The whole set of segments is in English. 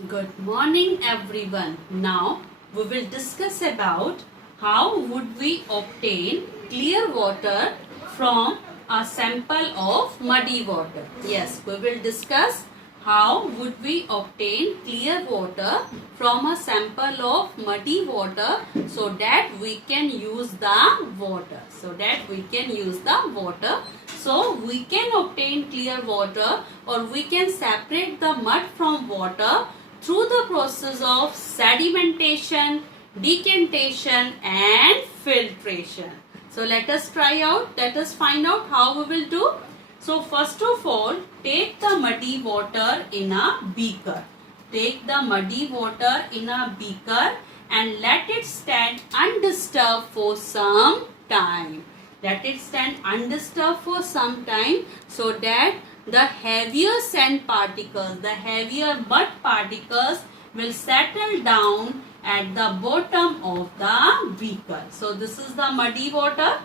Good morning everyone. Now we will discuss about how would we obtain clear water from a sample of muddy water. Yes, we will discuss how would we obtain clear water from a sample of muddy water so that we can use the water. So we can obtain clear water or we can separate the mud from water through the process of sedimentation, decantation and filtration. So let us find out how we will do. So first of all, take the muddy water in a beaker. And let it stand undisturbed for some time. So that the heavier mud particles will settle down at the bottom of the beaker. So this is the muddy water.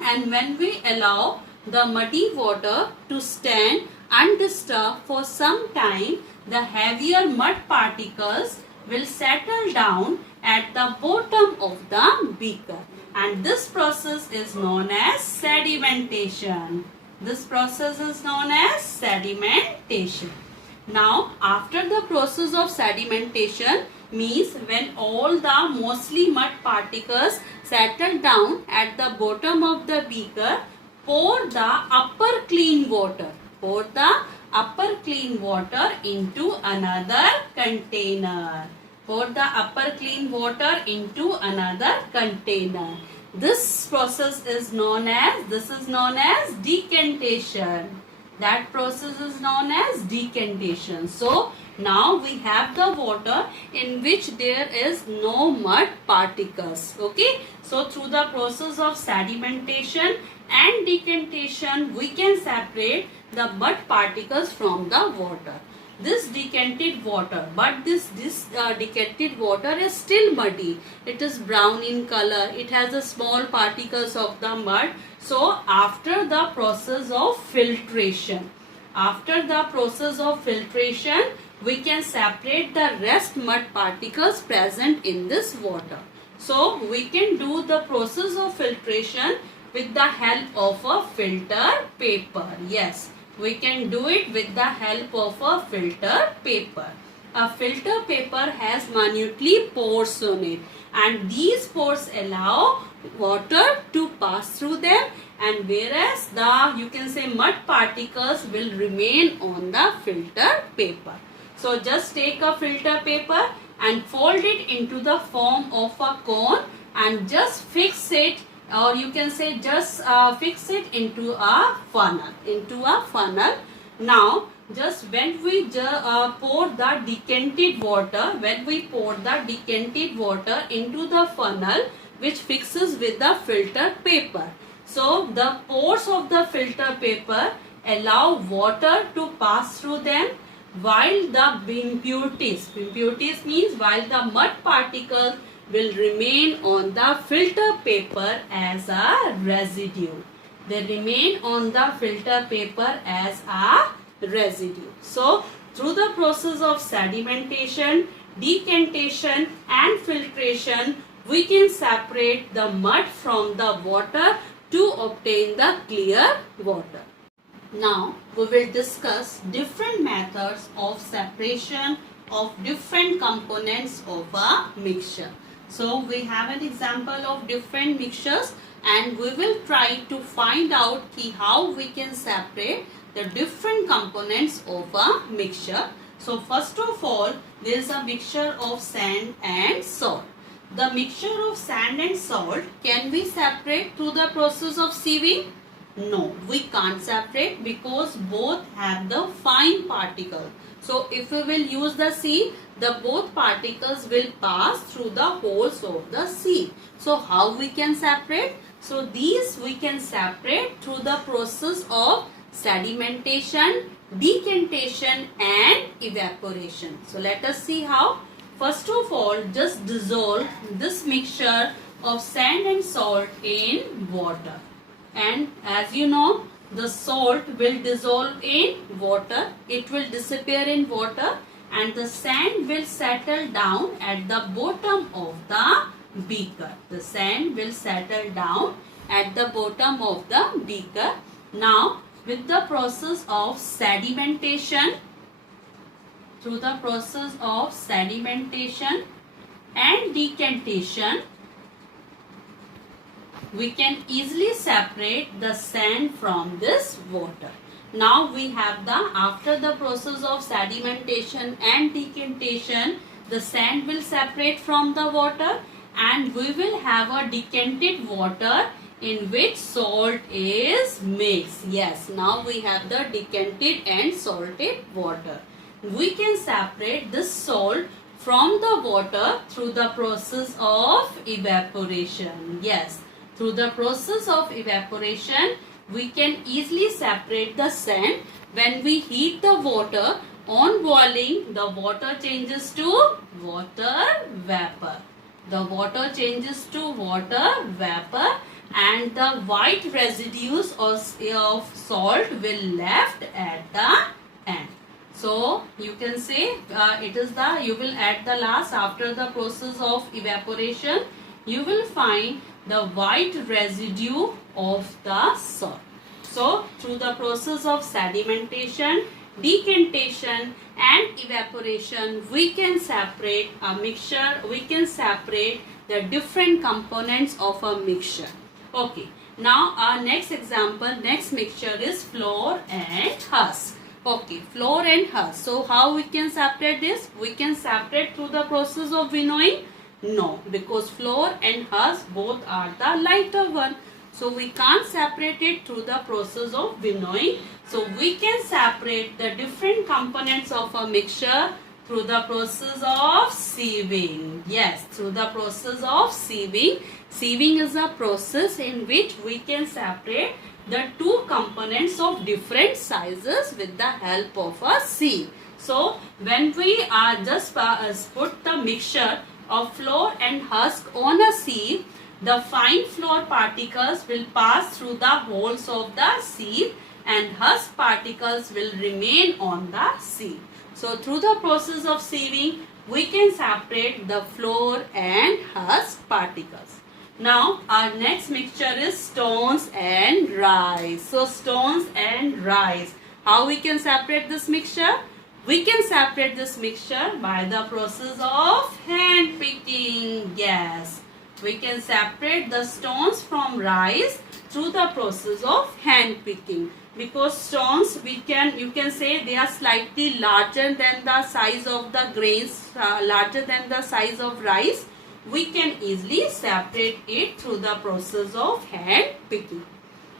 And when we allow the muddy water to stand undisturbed for some time, the heavier mud particles will settle down at the bottom of the beaker. And this process is known as sedimentation. Now, after the process of sedimentation means when all the mostly mud particles settle down at the bottom of the beaker, pour the upper clean water into another container. This process is known as decantation. That process is known as decantation. So now we have the water in which there is no mud particles. Okay. So through the process of sedimentation and decantation, we can separate the mud particles from the water. This decanted water, but this decanted water is still muddy. It is brown in color. It has the small particles of the mud. So after the process of filtration, we can separate the rest mud particles present in this water. So we can do the process of filtration with the help of a filter paper. Yes, we can do it with the help of a filter paper. A filter paper has minutely pores on it, and these pores allow water to pass through them, and whereas the mud particles will remain on the filter paper. So just take a filter paper and fold it into the form of a cone and just fix it, or fix it into a funnel. Now just when we pour the decanted water into the funnel which fixes with the filter paper, so the pores of the filter paper allow water to pass through them, while the impurities means while the mud particles will remain on the filter paper as a residue. So through the process of sedimentation, decantation and filtration, we can separate the mud from the water to obtain the clear water. Now we will discuss different methods of separation of different components of a mixture. So we have an example of different mixtures, and we will try to find out how we can separate the different components of a mixture. So first of all, there is a mixture of sand and salt. The mixture of sand and salt, can we separate through the process of sieving? No, we can't separate because both have the fine particles. So if we will use the sieve, the both particles will pass through the holes of the sieve. So how we can separate? So these we can separate through the process of sedimentation, decantation and evaporation. So let us see how. First of all, just dissolve this mixture of sand and salt in water. And as you know, the salt will dissolve in water. It will disappear in water and the sand will settle down at the bottom of the beaker. The sand will settle down at the bottom of the beaker. Now, with the process of sedimentation, through the process of sedimentation and decantation, we can easily separate the sand from this water. Now we have after the process of sedimentation and decantation, the sand will separate from the water and we will have a decanted water in which salt is mixed. Yes, now we have the decanted and salted water. We can separate this salt from the water through the process of evaporation. Yes, through the process of evaporation, we can easily separate the sand. When we heat the water, on boiling, the water changes to water vapor. The water changes to water vapor and the white residues of salt will left at the end. So you can say you will at the last, after the process of evaporation, you will find the white residue of the salt. So through the process of sedimentation, decantation and evaporation, we can separate a mixture, we can separate the different components of a mixture. Okay, now our next example, next mixture is flour and husk. Okay, flour and husk. So how we can separate this? We can separate through the process of winnowing? No, because flour and husk both are the lighter one. So we can't separate it through the process of winnowing. So we can separate the different components of a mixture through the process of sieving. Yes, through the process of sieving. Sieving is a process in which we can separate the two components of different sizes with the help of a sieve. So when we just put the mixture of flour and husk on a sieve, the fine flour particles will pass through the holes of the sieve and husk particles will remain on the sieve. So through the process of sieving, we can separate the flour and husk particles. Now our next mixture is stones and rice. So stones and rice. How we can separate this mixture? We can separate this mixture by the process of hand picking. Yes, we can separate the stones from rice through the process of hand picking. Because stones, you can say they are slightly larger than the size of the grains, larger than the size of rice. We can easily separate it through the process of hand picking.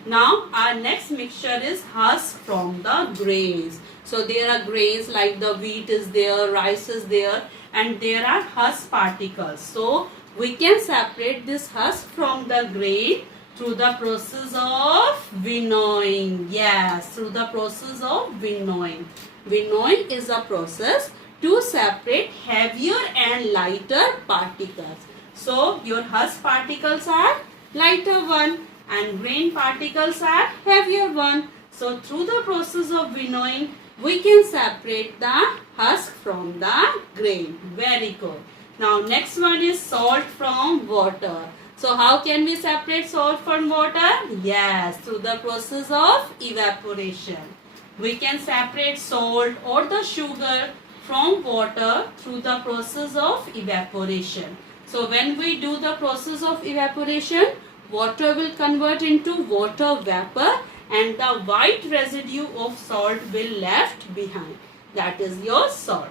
Now our next mixture is husk from the grains. So there are grains like the wheat is there, rice is there, and there are husk particles. So we can separate this husk from the grain through the process of winnowing. Yes, through the process of winnowing. Winnowing is a process to separate heavier and lighter particles. So your husk particles are lighter one and grain particles are heavier one. So through the process of winnowing, we can separate the husk from the grain. Very good. Now next one is salt from water. So how can we separate salt from water? Yes, through the process of evaporation. We can separate salt or the sugar from water through the process of evaporation. So when we do the process of evaporation, water will convert into water vapor and the white residue of salt will left behind. That is your salt.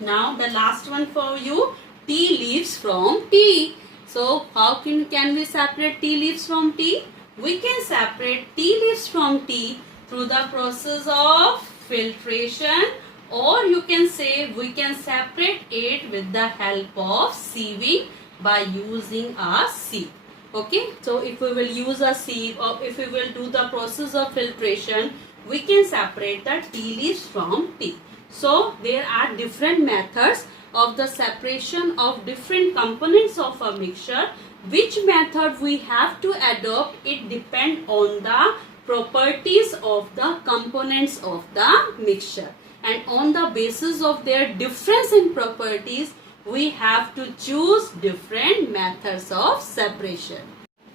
Now the last one for you, tea leaves from tea. So how can we separate tea leaves from tea? We can separate tea leaves from tea through the process of filtration, or you can say we can separate it with the help of sieving by using a sieve. Okay, so if we will use a sieve or if we will do the process of filtration, we can separate the tea leaves from tea. So there are different methods of the separation of different components of a mixture. Which method we have to adopt, it depends on the properties of the components of the mixture, and on the basis of their difference in properties we have to choose different methods of separation.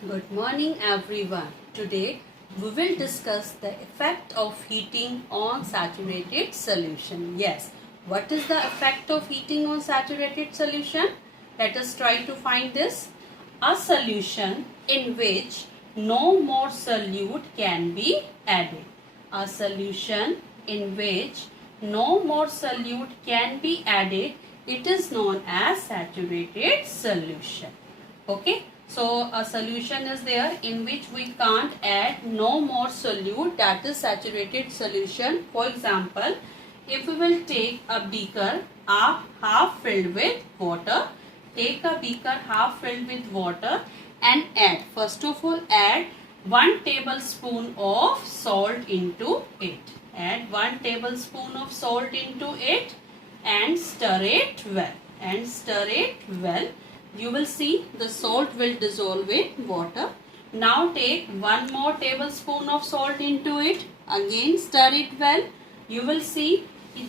Good morning everyone. Today we will discuss the effect of heating on saturated solution. Yes, what is the effect of heating on saturated solution? Let us try to find this. A solution in which no more solute can be added. A solution in which no more solute can be added, it is known as saturated solution. Okay, so a solution is there in which we can't add no more solute, that is saturated solution. For example, if we will take a beaker half filled with water, take a beaker half filled with water and add, first of all add 1 tablespoon of salt into it. Add 1 tablespoon of salt into it and stir it well. You will see the salt will dissolve in water. Now take 1 more tablespoon of salt into it. Again stir it well. You will see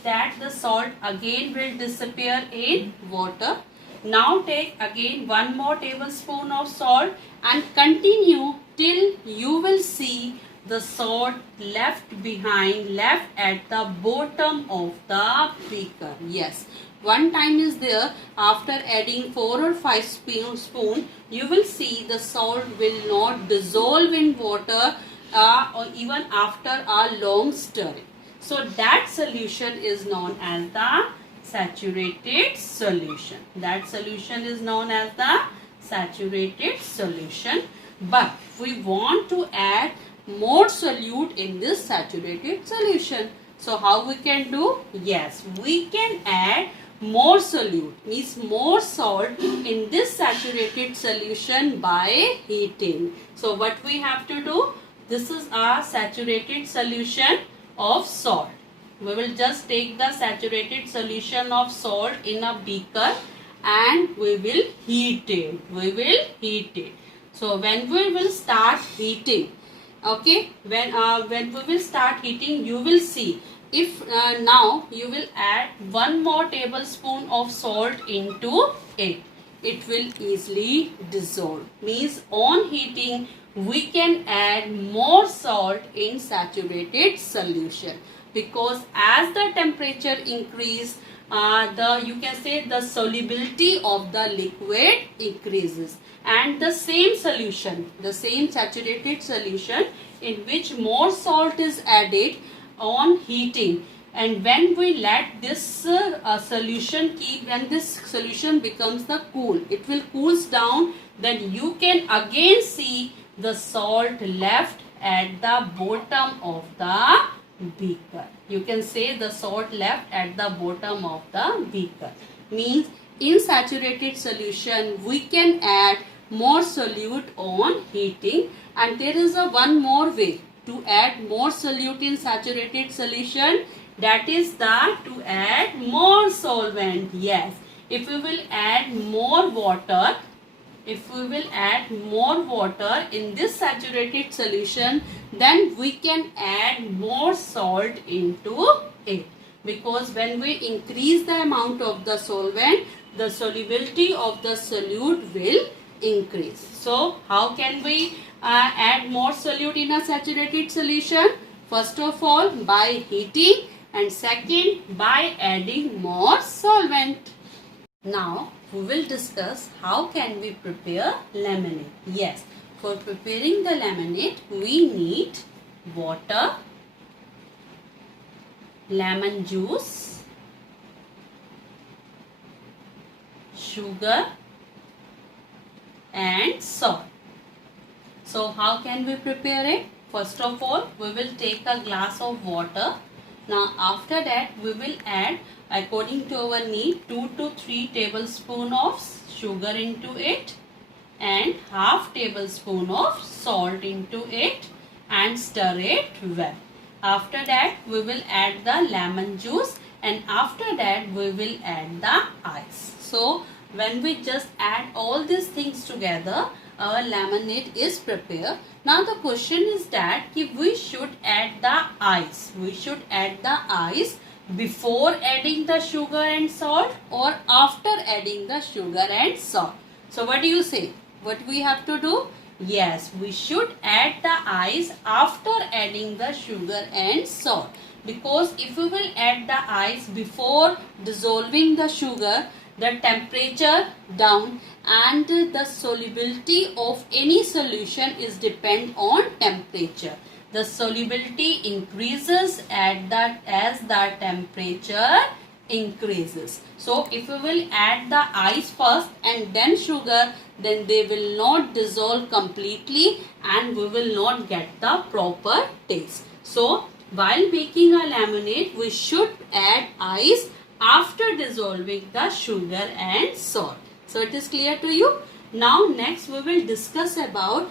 that the salt again will disappear in water. Now take again 1 more tablespoon of salt and continue till you will see the salt left behind, left at the bottom of the beaker. Yes, one time is there, after adding 4 or 5 spoons, you will see the salt will not dissolve in water or even after a long stirring. So that solution is known as the saturated solution. That solution is known as the saturated solution. But we want to add more solute in this saturated solution. So how we can do? Yes, we can add more solute, means more salt in this saturated solution by heating. So what we have to do? This is our saturated solution of salt. We will just take the saturated solution of salt in a beaker and we will heat it. So when we will start heating, okay, when we will start heating, you will see, if now you will add 1 more tablespoon of salt into it, it will easily dissolve. Means on heating we can add more salt in saturated solution, because as the temperature increase, you can say the solubility of the liquid increases, and the same solution, the same saturated solution in which more salt is added on heating, and when we let this solution keep, when this solution becomes the cool, it will cools down, then you can again see the salt left at the bottom of the beaker. You can say the salt left at the bottom of the beaker. Means in saturated solution we can add more solute on heating, and there is a one more way to add more solute in saturated solution, that is that to add more solvent. Yes, if we will add more water, in this saturated solution, then we can add more salt into it, because when we increase the amount of the solvent, the solubility of the solute will increase. So how can we add more solute in a saturated solution? First of all by heating, and second by adding more solvent. Now we will discuss how can we prepare lemonade. Yes, for preparing the lemonade we need water, lemon juice, sugar and salt. So how can we prepare it? First of all we will take a glass of water. Now after that we will add, according to our need, 2 to 3 tablespoons of sugar into it and half tablespoon of salt into it and stir it well. After that we will add the lemon juice, and after that we will add the ice. So when we just add all these things together, our laminate is prepared. Now the question is that we should add the ice. We should add the ice before adding the sugar and salt or after adding the sugar and salt. So what do you say? What we have to do? Yes, we should add the ice after adding the sugar and salt. Because if we will add the ice before dissolving the sugar, the temperature down and the solubility of any solution is depend on temperature. The solubility increases as the temperature increases. So if we will add the ice first and then sugar, then they will not dissolve completely and we will not get the proper taste. So while making a lemonade, we should add ice after dissolving the sugar and salt. So it is clear to you? Now next we will discuss about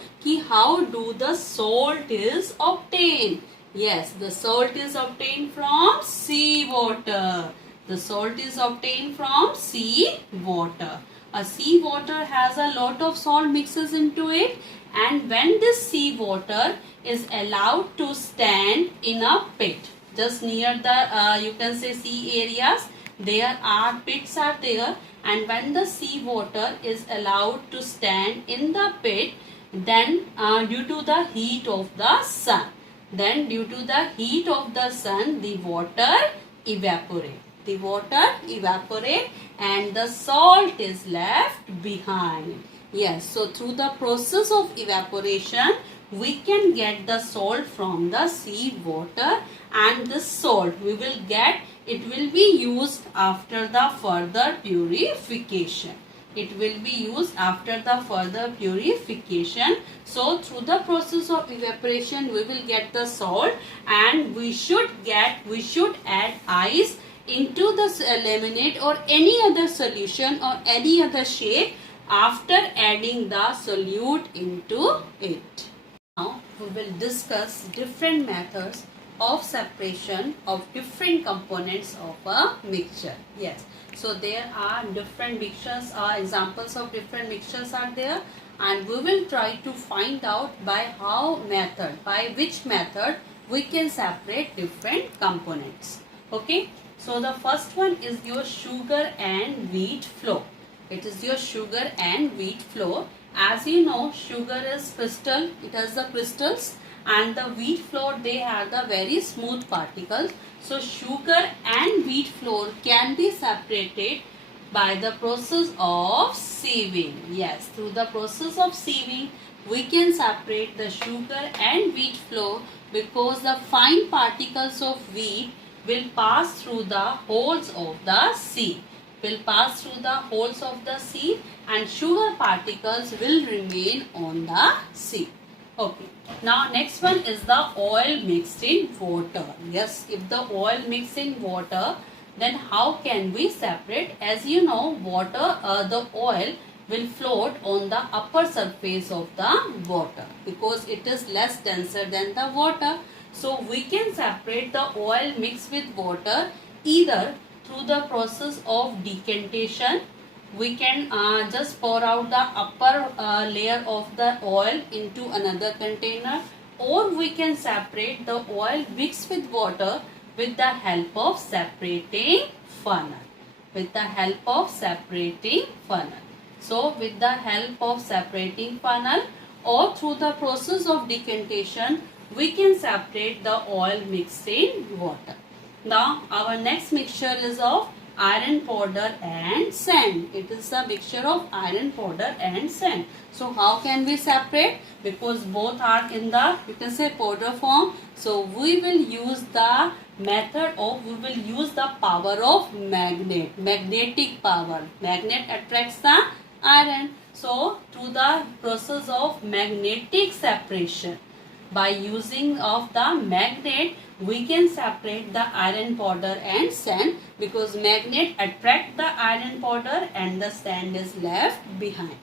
how do the salt is obtained. Yes, the salt is obtained from sea water. The salt is obtained from sea water. A sea water has a lot of salt mixes into it, and when this sea water is allowed to stand in a pit just near the you can say sea areas, there are pits are there, and when the sea water is allowed to stand in the pit, then due to the heat of the sun, the water evaporate. The water evaporate and the salt is left behind. Yes, so through the process of evaporation, we can get the salt from the sea water, and the salt we will get, it will be used after the further purification. It will be used after the further purification. So through the process of evaporation, we will get the salt, and we should add ice into the lemonade or any other solution or any other shape after adding the solute into it. Now we will discuss different methods of separation of different components of a mixture. Yes, so there are different mixtures, examples of different mixtures are there, and we will try to find out by which method we can separate different components. Okay, so the first one is your sugar and wheat flour. It is your sugar and wheat flour. As you know, sugar is crystal, it has the crystals, and the wheat flour, they have the very smooth particles. So sugar and wheat flour can be separated by the process of sieving. Yes, through the process of sieving, we can separate the sugar and wheat flour, because the fine particles of wheat will pass through the holes of the sieve. And sugar particles will remain on the sieve. Okay. Now next one is the oil mixed in water. Yes, if the oil mixed in water, then how can we separate? As you know, the oil will float on the upper surface of the water because it is less denser than the water. So we can separate the oil mixed with water either through the process of decantation. We can just pour out the upper layer of the oil into another container, or we can separate the oil mixed with water with the help of separating funnel. So with the help of separating funnel or through the process of decantation, we can separate the oil mixed in water. Now our next mixture is of iron powder and sand. It is a mixture of iron powder and sand. So how can we separate? Because both are in the, you can say, powder form. So we will use the power of magnetic power. Magnet attracts the iron. So through the process of magnetic separation, by using of the magnet, we can separate the iron powder and sand, because magnet attract the iron powder and the sand is left behind.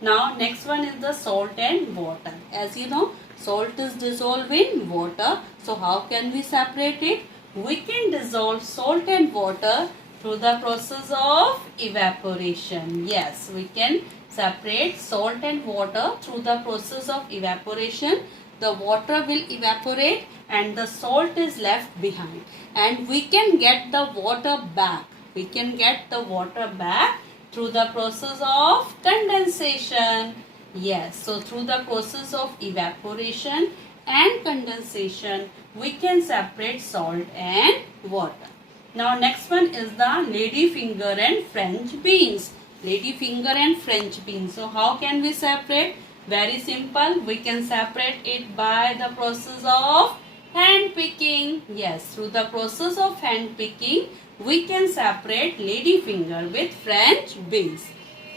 Now next one is the salt and water. As you know, salt is dissolved in water. So how can we separate it? We can dissolve salt and water Through the process of evaporation. Yes, we can separate salt and water through the process of evaporation. The water will evaporate and the salt is left behind. And we can get the water back. We can get the water back through the process of condensation. Yes, so through the process of evaporation and condensation, we can separate salt and water. Now next one is the ladyfinger and French beans. Ladyfinger and French beans. So how can we separate? Very simple. We can separate it by the process of hand picking. Yes, through the process of hand picking, we can separate ladyfinger with French beans.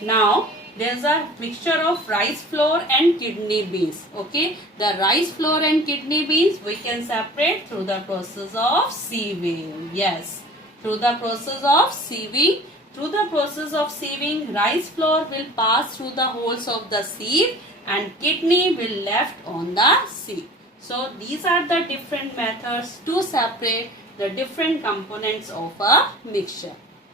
Now there is a mixture of rice flour and kidney beans. Okay, the rice flour and kidney beans we can separate through the process of sieving. Yes, through the process of sieving. Through the process of sieving, rice flour will pass through the holes of the sieve and kidney will left on the sieve. So these are the different methods to separate the different components of a mixture.